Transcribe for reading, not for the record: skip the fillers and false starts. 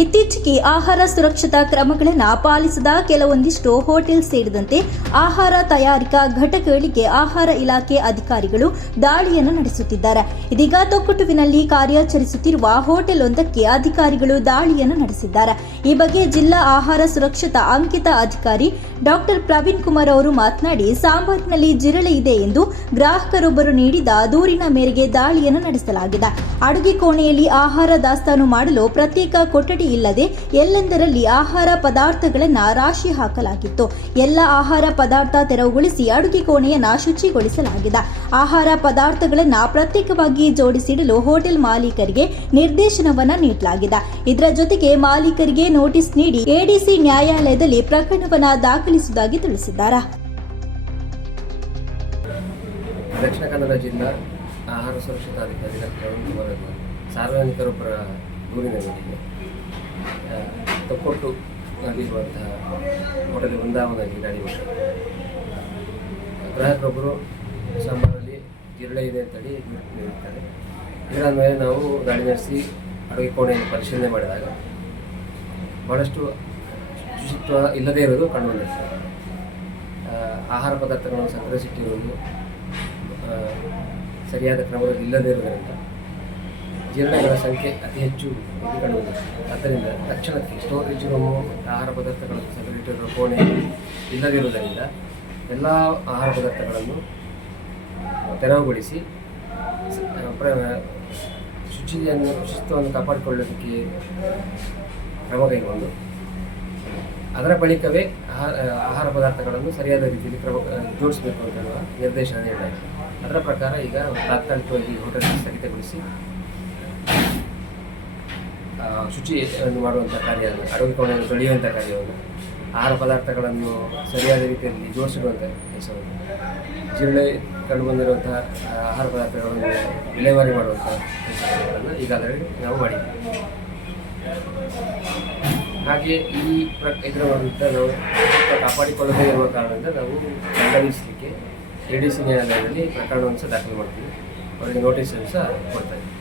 ಇತ್ತೀಚೆಗೆ ಆಹಾರ ಸುರಕ್ಷತಾ ಕ್ರಮಗಳನ್ನು ಪಾಲಿಸದ ಕೆಲವೊಂದಿಷ್ಟು ಹೋಟೆಲ್ ಸೇರಿದಂತೆ ಆಹಾರ ತಯಾರಿಕಾ ಘಟಕಗಳಿಗೆ ಆಹಾರ ಇಲಾಖೆ ಅಧಿಕಾರಿಗಳು ದಾಳಿಯನ್ನು ನಡೆಸುತ್ತಿದ್ದಾರೆ. ಇದೀಗ ತೊಕ್ಕೊಟ್ಟುವಿನಲ್ಲಿ ಕಾರ್ಯಾಚರಿಸುತ್ತಿರುವ ಹೋಟೆಲ್ ಒಂದಕ್ಕೆ ಅಧಿಕಾರಿಗಳು ದಾಳಿಯನ್ನು ನಡೆಸಿದ್ದಾರೆ. ಈ ಬಗ್ಗೆ ಜಿಲ್ಲಾ ಆಹಾರ ಸುರಕ್ಷತಾ ಅಂಕಿತ ಅಧಿಕಾರಿ ಡಾಕ್ಟರ್ ಪ್ರವೀಣ್ ಕುಮಾರ್ ಅವರು ಮಾತನಾಡಿ, ಸಾಂಬಾರಿನಲ್ಲಿ ಜಿರಳೆ ಇದೆ ಎಂದು ಗ್ರಾಹಕರೊಬ್ಬರು ನೀಡಿದ ದೂರಿನ ಮೇರೆಗೆ ದಾಳಿಯನ್ನು ನಡೆಸಲಾಗಿದೆ. ಅಡುಗೆ ಕೋಣೆಯಲ್ಲಿ ಆಹಾರ ದಾಸ್ತಾನು ಮಾಡಲು ಪ್ರತ್ಯೇಕ ಕೊಠಡಿ ಇಲ್ಲದೆ ಎಲ್ಲೆಂದರಲ್ಲಿ ಆಹಾರ ಪದಾರ್ಥಗಳನ್ನು ರಾಶಿ ಹಾಕಲಾಗಿತ್ತು. ಎಲ್ಲ ಆಹಾರ ಪದಾರ್ಥ ತೆರವುಗೊಳಿಸಿ ಅಡುಗೆ ಕೋಣೆಯನ್ನು ಶುಚಿಗೊಳಿಸಲಾಗಿದೆ. ಆಹಾರ ಪದಾರ್ಥಗಳನ್ನು ಪ್ರತ್ಯೇಕವಾಗಿ ಜೋಡಿಸಿಡಲು ಹೋಟೆಲ್ ಮಾಲೀಕರಿಗೆ ನಿರ್ದೇಶನವನ್ನು ನೀಡಲಾಗಿದೆ. ಇದರ ಜೊತೆಗೆ ಮಾಲೀಕರಿಗೆ ನೋಟಿಸ್ ನೀಡಿ ಎಡಿಸಿ ನ್ಯಾಯಾಲಯದಲ್ಲಿ ಪ್ರಕರಣವನ್ನು ದಾಖಲಿಸುವುದಾಗಿ ತಿಳಿಸಿದ್ದಾರೆ. ದಕ್ಷಿಣ ಕನ್ನಡ ಜಿಲ್ಲಾ ಆಹಾರ ಸುರಕ್ಷತಾ ಅಧಿಕಾರಿ ಡಾಕ್ಟರ್ ಪ್ರವೀಣ್ ಕುಮಾರ್ ಅವರು ಸಾರ್ವಜನಿಕರೊಬ್ಬರ ದೂರಿನ ಮೇರೆಗೆ ತೊಕ್ಕೊಟ್ಟು ನಲ್ಲಿರುವಂತಹ ಹೋಟೆಲ್ ವೃಂದಾವನಲ್ಲಿ ದಾಳಿ ಮಾಡಿದ್ದಾರೆ. ಗ್ರಾಹಕರೊಬ್ಬರು ಸಾಂಬಾರಲ್ಲಿ ಜಿರಳೆ ಇದೆ ಅಂತೇಳಿ ನೀಡುತ್ತಾರೆ. ಇದರ ಮೇಲೆ ನಾವು ದಾಳಿ ನಡೆಸಿ ಅಡುಗೆ ಕೋಣೆಯನ್ನು ಪರಿಶೀಲನೆ ಮಾಡಿದಾಗ ಬಹಳಷ್ಟು ಶುಚಿತ್ವ ಇಲ್ಲದೇ ಇರೋದು ಕಂಡುಬಂದಿದೆ. ಆಹಾರ ಪದಾರ್ಥಗಳನ್ನು ಸಂಗ್ರಹಿಸಿಟ್ಟಿರುವುದು ಸರಿಯಾದ ಕ್ರಮದಲ್ಲಿ ಇಲ್ಲದೇ ಇರುವುದರಿಂದ ಜಿರಳೆಗಳ ಸಂಖ್ಯೆ ಅತಿ ಹೆಚ್ಚು ಕಂಡುಬಂದಿದೆ. ಆದ್ದರಿಂದ ತಕ್ಷಣಕ್ಕೆ ಸ್ಟೋರೇಜ್ ರೂಮು ಆಹಾರ ಪದಾರ್ಥಗಳನ್ನು ಸಂಗ್ರಹಿಸಿರುವ ಕೋಣೆ ಇಲ್ಲದಿರುವುದರಿಂದ ಎಲ್ಲ ಆಹಾರ ಪದಾರ್ಥಗಳನ್ನು ತೆರವುಗೊಳಿಸಿ ಶುಚಿತ್ವವನ್ನು ಕಾಪಾಡಿಕೊಳ್ಳೋದಕ್ಕೆ ಕ್ರಮ ಕೈಗೊಂಡು ಅದರ ಬಳಿಕವೇ ಆಹಾರ ಪದಾರ್ಥಗಳನ್ನು ಸರಿಯಾದ ರೀತಿಯಲ್ಲಿ ಜೋಡಿಸಬೇಕು ಅಂತ ಹೇಳುವ ನಿರ್ದೇಶನ ನೀಡಲಾಗಿದೆ. ಅದರ ಪ್ರಕಾರ ಈಗ ತಾತ್ಕಾಲಿಕವಾಗಿ ಹೋಟೆಲ್ ಸ್ಥಗಿತಗೊಳಿಸಿ ಶುಚಿಯನ್ನು ಮಾಡುವಂಥ ಕಾರ್ಯವನ್ನು, ಅಡುಗೆ ಕೋಣೆಯನ್ನು ತೊಳೆಯುವಂಥ ಕಾರ್ಯವನ್ನು, ಆಹಾರ ಪದಾರ್ಥಗಳನ್ನು ಸರಿಯಾದ ರೀತಿಯಲ್ಲಿ ಜೋಡಿಸಿಡುವಂಥ ಕೆಲಸವನ್ನು, ಜಿರಳೆ ಕಂಡುಬಂದಿರುವಂಥ ಆಹಾರ ಪದಾರ್ಥಗಳನ್ನು ವಿಲೇವಾರಿ ಮಾಡುವಂಥ ಕೆಲಸಗಳನ್ನು ಈಗಾಗಲೇ ನಾವು ಮಾಡಿದ್ದೀವಿ. ಹಾಗೆ ಇದರ ವಿರುದ್ಧ ನಾವು ಕಾಪಾಡಿಕೊಳ್ಳದೇ ಇರುವ ಕಾರಣದಿಂದ ನಾವು ದಂಡ ವಿಧಿಸಲಿಕ್ಕೆ ಎಡಿಸಿ ನ್ಯಾಯಾಲಯದಲ್ಲಿ ಪ್ರಕರಣವನ್ನು ಸಹ ದಾಖಲು ಮಾಡ್ತೀವಿ. ಅವರಿಗೆ ನೋಟಿಸನ್ನು ಸಹ ಕೊಡ್ತಾ ಇದ್ದೀವಿ.